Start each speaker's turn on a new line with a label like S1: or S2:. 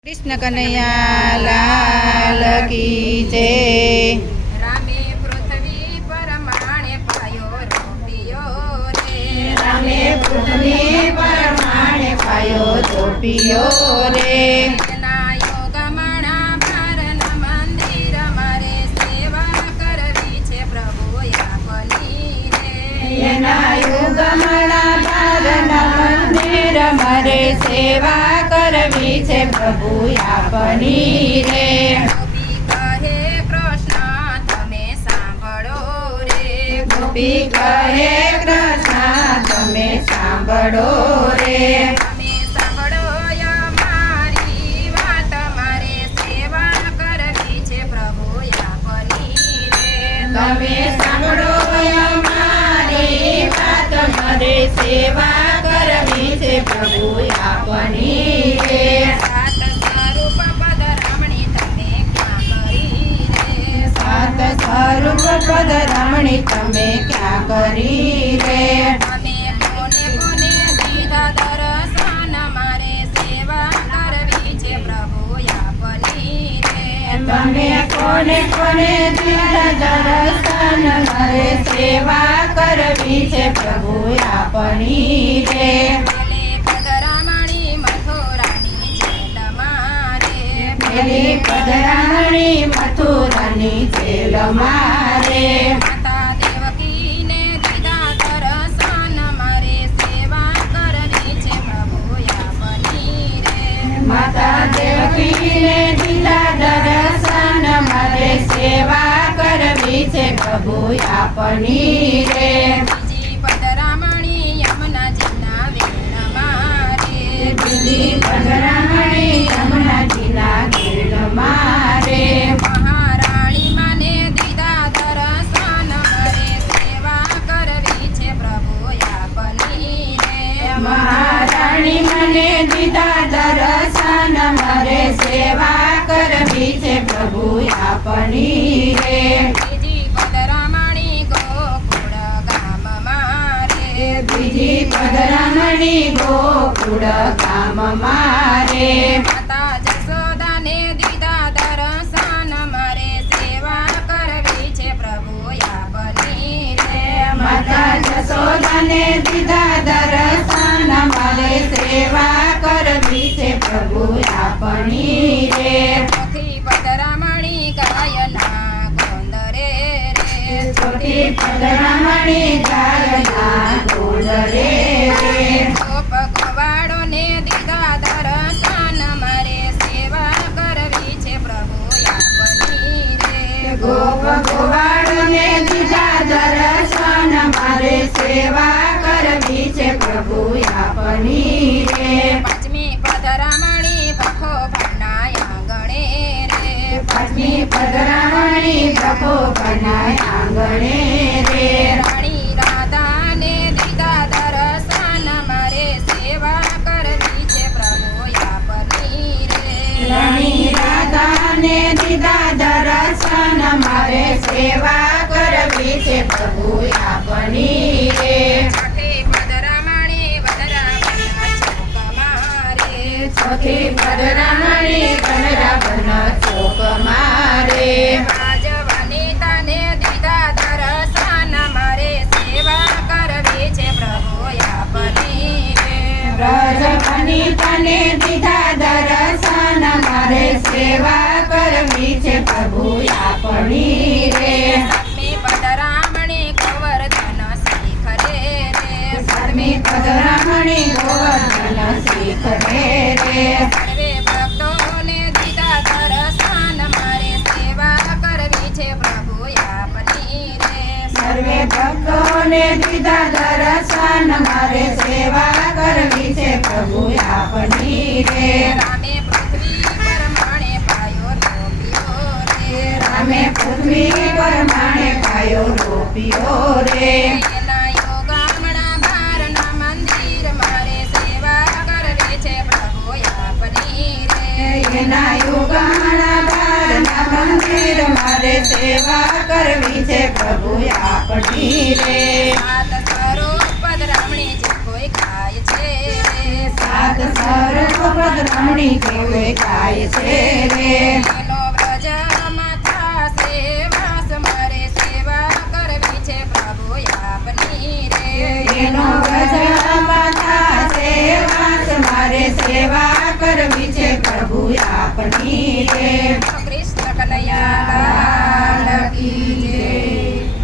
S1: कृष्ण कन्हैया लाल की जय।
S2: रामे पृथ्वी परमाणे पायो रोपियो रे।
S1: रामे पृथ्वी परमाणे पायो रोपियो रे।
S2: एना योगमणा भारन मंदिर मारे सेवा करवी छे प्रभु आपनी रे।
S1: एना योगमणा भारन मंदिर मारे सेवा करवी छे प्रभु आपनी रे।
S2: गोपी कहे कृष्ण तमे सांभळो रे।
S1: गोपी कहे कृष्ण तमे सांभळो रे।
S2: तमे सांभळो मारी वात मारे सेवा करवी छे प्रभु आपनी रे।
S1: तमे सांभळो मारी वात मारे सेवा करवी छे प्रभु आपनी रे।
S2: सात स्वरूप पद रमणी तमे क्या करी रे।
S1: सात स्वरूप पद रमणी तमे क्या करी रे।
S2: तमे कोने कोने दीधा दर्शन मारे सेवा करवी छे प्रभु आपनी रे।
S1: तमे कोने कोने दीधा दर्शन मारे सेवा करवी छे प्रभु आपनी रे।
S2: पेले पद रमणी मथुरानी जेल मारे।
S1: पेली पदरामणी मथुरानी जेल मारे।
S2: माता देवकी ने दीधा दर्शन मारे सेवा करवी छे प्रभु आपनी रे।
S1: माता देवकीने दीधा दर्शन मारे सेवा करवी छे प्रभु आपनी रे।
S2: बीजी पद रमणी यमुनाजीना वेण मारे।
S1: बीजी पदरामणी यमुनाजीना वेण मारे।
S2: महाराणी माने दीधा दर्शन मारे सेवा करवी छे प्रभु आपनी रे।
S1: महाराणी मने दीधा दर्शन मारे सेवा करवी छे प्रभु आपनी रे।
S2: बीजी पद रमणी गोकुळ गाम मारे।
S1: बीजी पदरामणी गोकुळ गाम मारे।
S2: माता जसोदाने दीधा दर्शन मारे सेवा करवी छे प्रभु आपनी रे।
S1: माता जसोदाने दीधा दर्शन मारे सेवा करवी छे प्रभु आपनी रे।
S2: ચોથી પદ રમણી ગાયના ગોંદરે રે।
S1: ચોથી પદરામણી ગાયના ગોંદરે રે।
S2: ગોપ ગોવાળોને દીધા દર્શન મારે સેવા કરવી છે પ્રભુ આપની રે।
S1: ગોપ ગોવાળોને દીધા દર્શન મારે સેવા કરવી છે પ્રભુ આપની રે।
S2: પાંચમી પદ રમણી ભખો ભરનાય આંગણે રે।
S1: પાંચમી પદરામણી ભખો ભરનાય આંગણે રે।
S2: રાણી રાધાને દીધા દર્શન મારે સેવા કરવી છે પ્રભુ આપની રે।
S1: રાણી રાધાને દીધા દર્શન મારે સેવા કરવી છે પ્રભુ આપની રે।
S2: છઠ્ઠી પદ રમણી વનરાવન ચોક મારે।
S1: ચોથી પદરામણી વનરાવન ચોક મારે।
S2: રાજ વનિતાને દીધા દર્શન મારે સેવા કરવી છે પ્રભુ આપની રે।
S1: વ્રજ વનિતાને દીધા દર્શન મારે સેવા કરવી છે પ્રભુ આપની રે।
S2: સાતમી પદ રમણી ગોવર્ધન શિખરે રે।
S1: સાતમી પદરામણી ગોવર્ધન શિખરે રે।
S2: સર્વે ભક્તોને દીધા દર્શન મારે સેવા કરવી છે પ્રભુ આપની રે।
S1: સર્વે ભક્તોને દીધા દર્શન મારે સેવા કરવી છે પ્રભુ આપની રે।
S2: રામે પૃથ્વી પરમાણે પાયો રોપ્યો રે।
S1: રામે પૃથ્વી પરમાણે પાયો રોપ્યો રે।
S2: એના યોગામણા બારના મંદિર મારે સેવા કરવી છે પ્રભુ આપની રે।
S1: એના યુગાણા બારના મંદિર મારે સેવા કરવી છે પ્રભુ આપની રે।
S2: સાત સ્વરૂપ પદ રમણી જે કોઈ ખાય છે રે।
S1: સાત સર્વપદ રમણી કેવે ગાય છે રે
S2: એનો વ્રજમાં થાશે વાસ મારે સેવા કરવી છે પ્રભુ આપની રે
S1: એનો વ્રજમાં થાશે વાસ મારે સેવા કરવી છે પ્રભુ આપની રે